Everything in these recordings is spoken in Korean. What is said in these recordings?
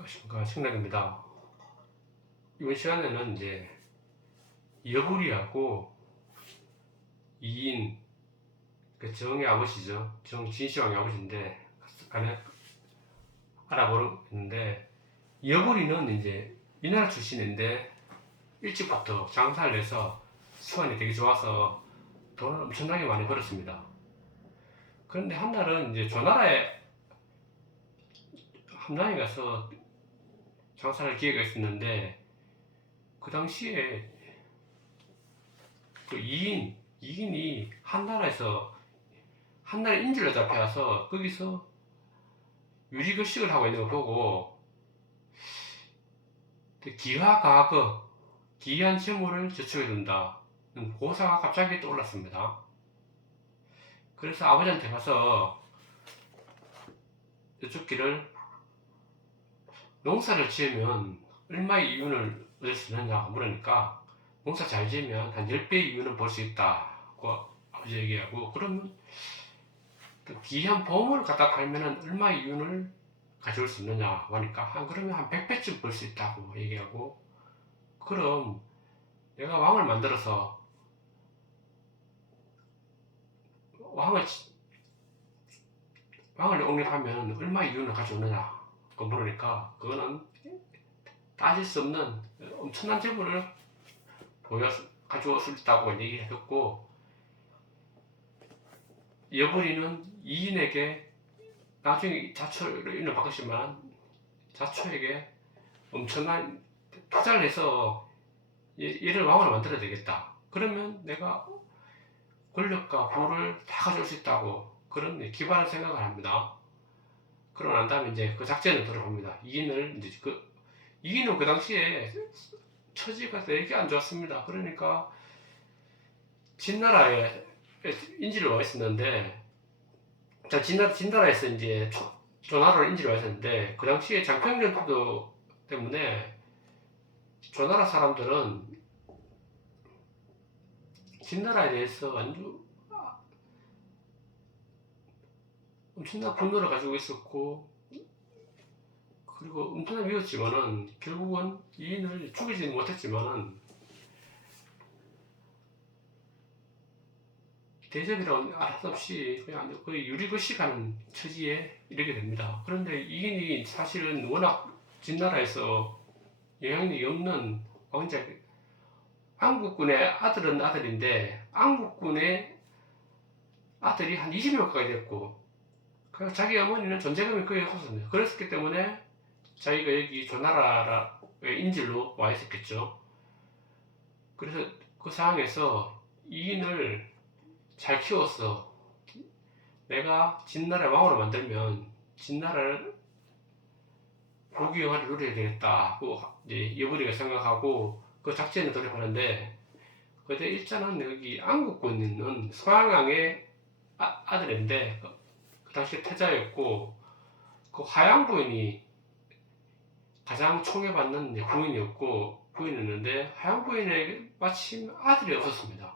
안녕하십니까, 신랑입니다. 이번 시간에는 이제 여부리하고 이인, 그 정의 아버지죠. 진시황의 아버지인데 간에 알아보는데, 여부리는 이제 이 나라 출신인데 일찍부터 장사를 해서 수완이 되게 좋아서 돈을 엄청나게 많이 벌었습니다. 그런데 한날은 이제 조나라에 함량에 가서 장사할 기회가 있었는데, 그 당시에 그 이인이 한나라 인질로 잡혀와서 거기서 유리급식을 하고 있는 걸 보고 기하가거, 기이한 재물을 저축해 둔다 고사가 갑자기 떠올랐습니다. 그래서 아버지한테 가서 여쭙기를, 농사를 지으면 얼마의 이윤을 얻을 수 있느냐 물으니까, 농사 잘 지으면 한 10배의 이윤을 볼 수 있다고 아버지 얘기하고, 그러면 그 기이한 보물을 갖다 팔면 얼마의 이윤을 가져올 수 있느냐 하니까, 그러면 한 100배쯤 벌 수 있다고 얘기하고, 그럼 내가 왕을 만들어서 왕을 옹립하면 얼마의 이윤을 가져오느냐 물으니까, 그거는 따질 수 없는 엄청난 재물을 가져올 수 있다고 얘기했고, 여벌이는 이인에게 나중에 자초로 인을 바꿨지만 자초에게 엄청난 투자를 해서 얘를 왕으로 만들어야 되겠다. 그러면 내가 권력과 부를 다 가져올 수 있다고, 그런 기발한 생각을 합니다. 그러고 난 다음에 이제 그 작전을 들어봅니다. 이인은 그 당시에 처지가 되게 안 좋았습니다. 그러니까 진나라에 인질을 와 있었는데, 진나라에서 이제 조나라로 인질을 와 있었는데, 그 당시에 장평전투도 때문에 조나라 사람들은 진나라에 대해서 아주 엄청난 분노를 가지고 있었고, 그리고 엄청나게 미웠지만은 결국은 이인을 죽이지는 못했지만은 대접이라고 할 수 없이 그냥 거의 유리급식하는 처지에 이르게 됩니다. 그런데 이인이 사실은 워낙 진나라에서 영향력이 없는 왕자, 안국군의 아들은 아들인데 안국군의 아들이 한 20명 가까이 됐고, 그래서 자기 어머니는 존재감이 거의 없었습니다. 그랬기 때문에 자기가 여기 조나라의 인질로 와 있었겠죠. 그래서 그 상황에서 이인을 잘 키웠어. 내가 진나라의 왕으로 만들면 진나라를 부귀영화를 누려야 되겠다고 이제 여부리가 생각하고 그 작전에 돌입하는데, 그때 일자는 여기 안국군에 있는 소양왕의 아들인데, 그 당시 태자였고, 그 하양 부인이 가장 총애받는 부인이었는데, 하양 부인에게 마침 아들이 없었습니다.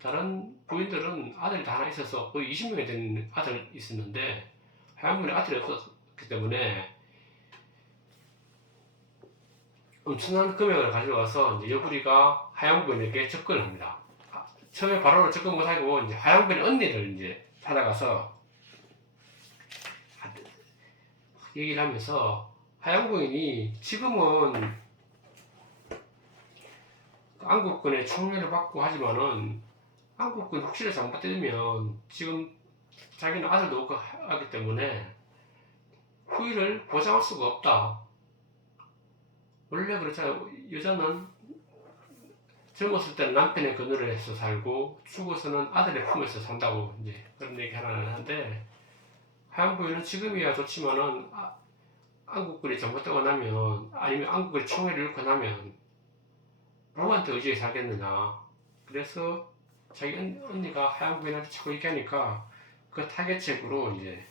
다른 부인들은 아들이 다 하나 있어서 거의 20명이 되는 아들이 있었는데, 하양 부인의 아들이 없었기 때문에 엄청난 금액을 가져와서 이제 여부리가 하양 부인에게 접근을 합니다. 처음에 바로 접근 못하고 이제 하양 부인의 언니를 이제 찾아가서 얘기를 하면서, 하양 부인이 지금은 안국군의 총애를 받고 하지만은 안국군 혹시나 잘못되면 지금 자기는 아들도 없고 하기 때문에 후위를 보장할 수가 없다. 원래 그렇잖아요. 여자는 젊었을 때는 남편의 그늘에서 살고 죽어서는 아들의 품에서 산다고 이제 그런 얘기 하는데, 하양 부인은 지금이야 좋지만은 안국군이 잘못되고 나면, 아니면 안국의 총애를 잃고 나면 누구한테 의지해 살겠느냐. 그래서 자기 언니가 하양 부인한테 자꾸 얘기하니까 그 타겟책으로 이제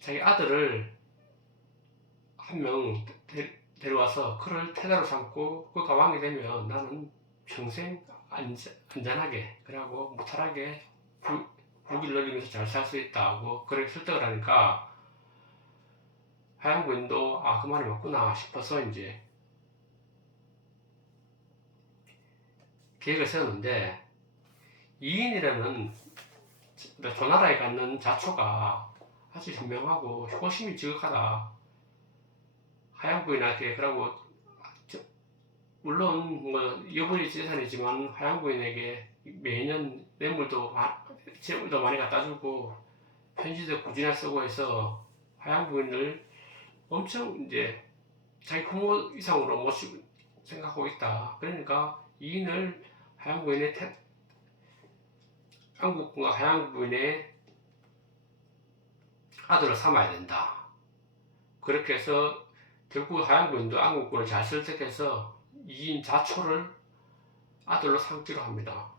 자기 아들을 한 명 데려와서 그를 태자로 삼고, 그가 왕이 되면 나는 평생 안전하게, 그러고 무탈하게 국위를 늘리면서 잘 살 수 있다고 그렇게 설득을 하니까 하양 부인도 그 말이 맞구나 싶어서 이제 계획을 세웠는데 이인이라는 조나라에 갖는 자초가 아주 현명하고 효심이 지극하다. 하양 부인한테 그러고 물론 뭐 여분이 재산이지만 하양 부인에게 매년 재물도 많이 갖다 주고 편지도 꾸준히 쓰고 해서 하양 부인을 엄청 이제 자기 부모 이상으로 모시고 생각하고 있다. 그러니까 이인을 하양 부인의 안국군과 하양 부인의 아들을 삼아야 된다. 그렇게 해서 결국 하양 부인도 안국군을 잘 설득해서 이인 자초를 아들로 삼기로 합니다.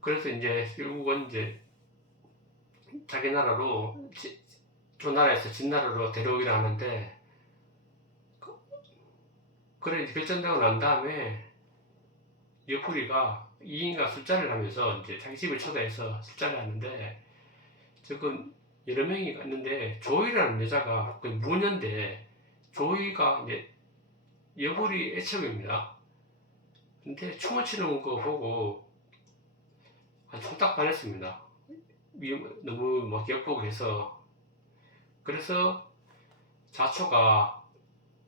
그래서 이제 결국은 이제 자기 나라로 조나라에서 진나라로 데려오기로 하는데 그래 결정되고 난 다음에 여풀이가 이인과 술자리를 하면서 이제 자기 집을 초대해서 술자리를 하는데 지금 여러 명이 있는데 조이라는 여자가 거의 무녀인데 조이가 이제 여풀이 애척입니다. 근데 춤을 추는 거 보고 촉딱 반했습니다. 너무 막 예쁘고 해서 그래서 자초가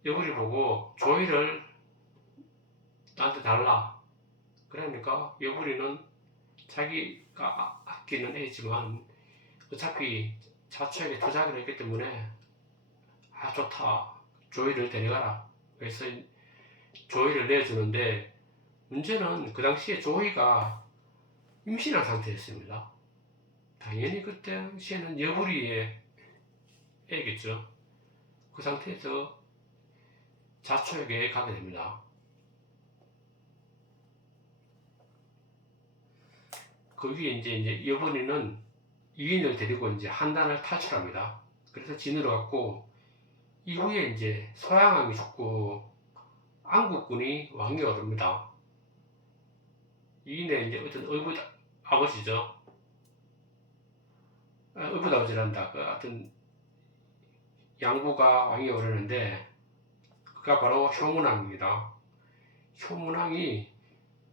여불이 보고 조이를 나한테 달라. 그러니까 여불이는 자기가 아끼는 애지만 어차피 자초에게 투자를 했기 때문에 좋다. 조이를 데려가라. 그래서 조이를 내주는데 문제는 그 당시에 조이가 임신한 상태였습니다. 당연히 그때 당시에는 여불이의 애겠죠. 그 상태에서 자초에게 가게 됩니다. 그 위에 이제 여분이는 이인을 데리고 이제 한단을 탈출합니다. 그래서 진으로 갔고 이후에 이제 서양왕이 죽고 안국군이 왕위에 오릅니다. 이인의 이제 어떤 의붓 아버지죠. 의붓 아버지란다. 그 하여튼 양부가 왕위에 오르는데 그가 바로 효문왕입니다. 효문왕이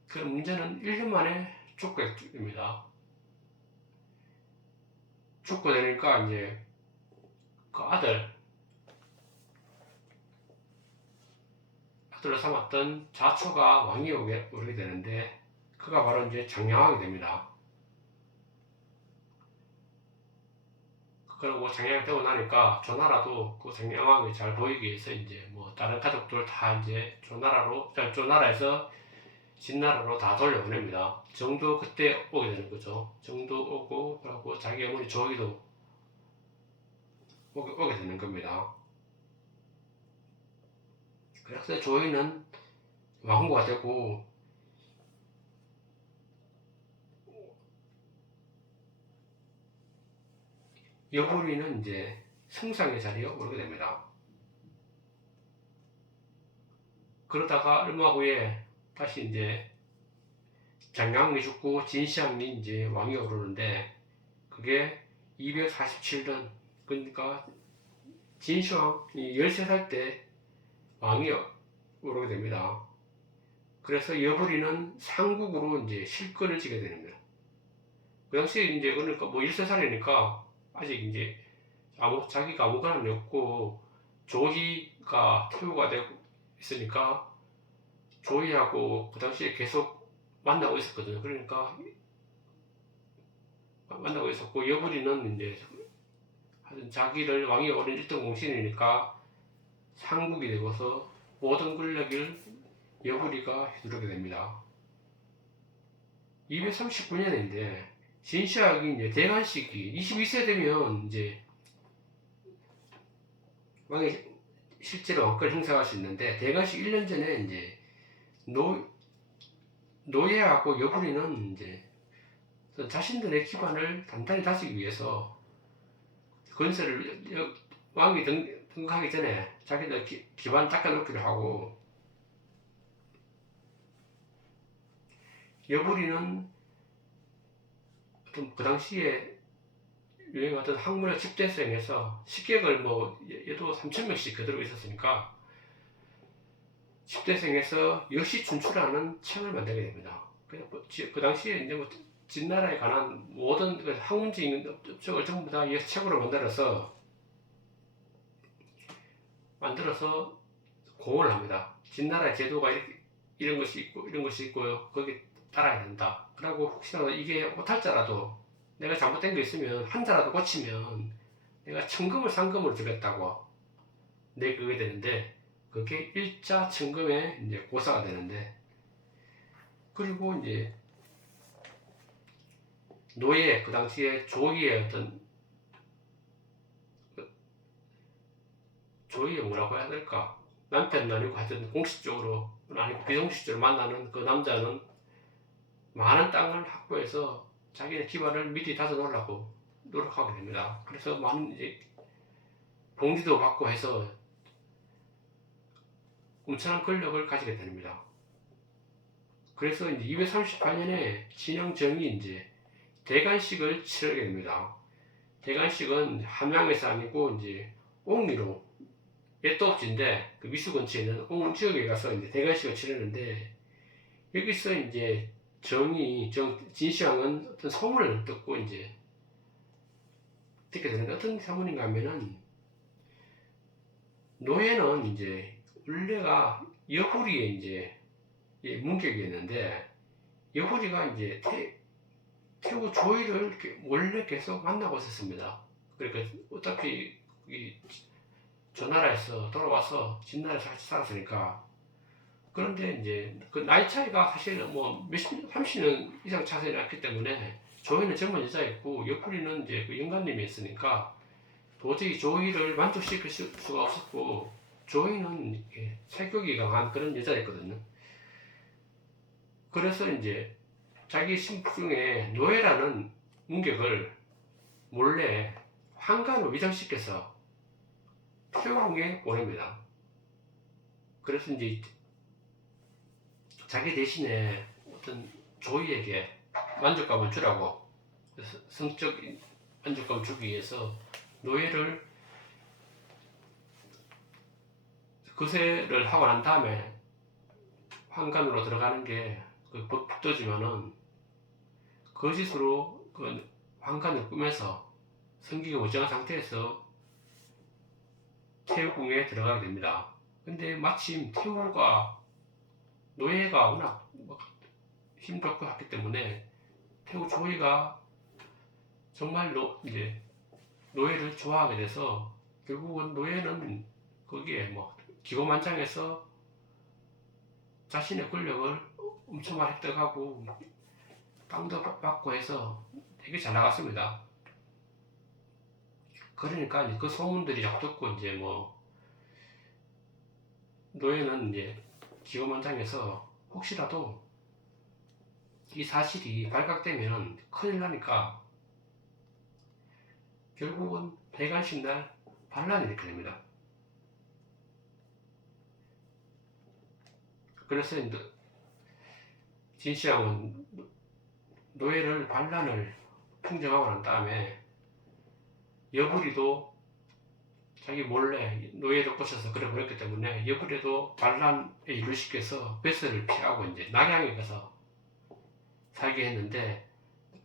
그 문제는 1년 만에 죽게 됩니다. 죽고 되니까 이제 그 아들로 삼았던 자초가 왕위에 오르게 되는데 그가 바로 이제 장량왕이 됩니다. 그리고 장량이 되고 나니까 조나라도 그 장량왕이 잘 보이기 위해서 이제 뭐 다른 가족들 다 이제 조나라에서 진나라로 다 돌려보냅니다. 정도 그때 오게 되는 거죠. 정도 오고 그리고 자기 어머니 조이도 오게 되는 겁니다. 그래서 조이는 왕후가 되고 여분이는 이제 성상의 자리에 오르게 됩니다. 그러다가 얼마 후에 다시 이제 장량이 죽고 진시황이 이제 왕이 오르는데 그게 247년 그러니까 진시황이 13살 때 왕이 오르게 됩니다. 그래서 여불이는 상국으로 이제 실권을 지게 되는 거예요. 그 당시에 이제 그러니까 뭐 13살이니까 아직 이제 자기가 아무 관함이 없고 조희가 태우가 되고 있으니까 조이하고 그 당시에 계속 만나고 있었거든요. 그러니까 만나고 있었고 여불이는 이제 하여튼 자기를 왕이 오른 1등 공신이니까 상국이 되고서 모든 권력을 여불이가 휘두르게 됩니다. 239년인데 진시황이 이제 대관식이 22세 되면 이제 왕이 실제로 왕권을 행사할 수 있는데 대관식 1년 전에 이제 노예하고 여불이는 이제 자신들의 기반을 단단히 다지기 위해서 건설을 왕이 등극하기 전에 자기들 기반 닦아놓기로 하고 여부리는 어떤 그 당시에 유행하던 학문의 집대성에서 식객을 뭐 얘도 3,000명씩 그대로 있었으니까 집대성에서 여시춘추라는 책을 만들게 됩니다. 그 당시에 이제 뭐 진나라에 관한 모든 그 학문적인 업적을 전부 다 이 책으로 만들어서 공언을 합니다. 진나라의 제도가 이런 것이 있고 이런 것이 있고요. 거기 따라야 된다. 그리고 혹시라도 이게 오탈자라도 내가 잘못된 게 있으면 한자라도 고치면 내가 천금을 상금으로 주겠다고 내그게 되는데 그게 일자 천금의 이제 고사가 되는데 그리고 이제 노예 그 당시에 조이의 어떤 조이의 뭐라고 해야 될까 남편은 아니고 하여튼 공식적으로 아니고 비공식적으로 만나는 그 남자는 많은 땅을 확보해서 자기의 기반을 미리 다져 놓으려고 노력하게 됩니다. 그래서 많은 이제 봉지도 받고 해서 엄청난 권력을 가지게 됩니다. 그래서 이제 238년에 진영정이 이제 대관식을 치르게 됩니다. 대관식은 함양에서 아니고 이제 옥리로 옛도읍지인데 그 미수 근처에 있는 옥 지역에 가서 이제 대관식을 치르는데 여기서 이제 진시황은 어떤 소문을 듣고 이제 듣게 되는데 어떤 소문인가 하면은 노예는 이제 원래가 여후리의 이제 문격이었는데 여후리가 이제 태후 조이를 원래 계속 만나고 있었습니다. 그러니까 어차피 저 나라에서 돌아와서 진나라에서 같이 살았으니까 그런데 이제 그 나이 차이가 사실 뭐 몇십, 30년 이상 차이가 났기 때문에 조이는 젊은 여자였고 여후리는 이제 그 영감님이었으니까 도저히 조이를 만족시킬 수가 없었고 조이는 이렇게 사교육이 강한 그런 여자였거든요. 그래서 이제 자기 신부 중에 노예라는 문격을 몰래 환관으로 위장시켜서 태국에 보냅니다. 그래서 이제 자기 대신에 어떤 조이에게 만족감을 주라고 성적 만족감을 주기 위해서 노예를 거세를 하고 난 다음에 환관으로 들어가는 게 법도지만은 거짓으로 그 환관을 꾸며서 성기가 멀쩡한 상태에서 태후궁에 들어가게 됩니다. 근데 마침 태후가 노예가 워낙 힘좋고 했기 때문에 태후 조이가 정말로 이제 노예를 좋아하게 돼서 결국은 노예는 거기에 뭐 기고만장해서 자신의 권력을 엄청 많이 획득하고 땅도 받고 해서 되게 잘 나갔습니다. 그러니까 그 소문들이 자꾸 듣고 이제 뭐 노예는 이제 기고만장해서 혹시라도 이 사실이 발각되면 큰일 나니까 결국은 대관식 날 반란이 일으키게 됩니다. 그래서 진시황은 노예를 반란을 평정하고 난 다음에 여부리도 자기 몰래 노예를 꼬셔서 그래 버렸기 때문에 여부리도 반란에 이루시켜서 뱃설을 피하고 이제 낙양에 가서 살게 했는데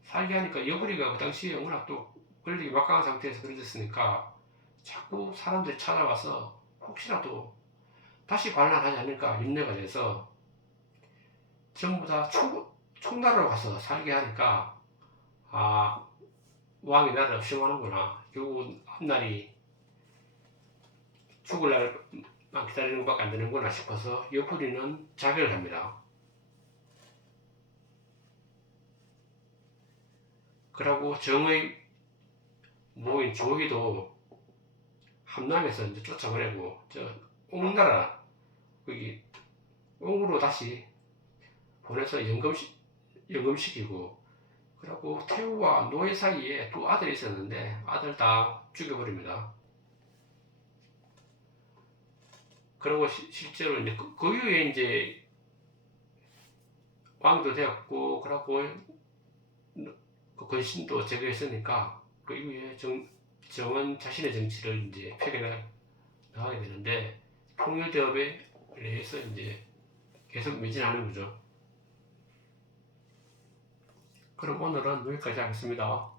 살게 하니까 여부리가 그 당시에 워낙 또 권력이 막강한 상태에서 그러졌으니까 자꾸 사람들이 찾아와서 혹시라도 다시 반란하지 않을까 염려가 돼서 전부 다 총나라로 가서 살게 하니까 아 왕이 나를 없애하는구나 결국은 앞날이 죽을 날만 기다리는 것밖에 안 되는구나 싶어서 여부리는 자결을 합니다. 그러고 정의 모인 조이도 함남에서 이제 쫓아보내고 저 옥나라 거기 옥으로 다시 보내서 연금시키고 그리고 태후와 노예 사이에 두 아들이 있었는데 아들 다 죽여버립니다. 그리고 실제로 이제 그 이후에 이제 왕도 되었고 그러고 그 권신도 제거했으니까 그 이후에 정은 자신의 정치를 이제 펴게 나가게 되는데 통일대업에 의해서 이제 계속 매진하는 거죠. 그럼 오늘은 여기까지 하겠습니다.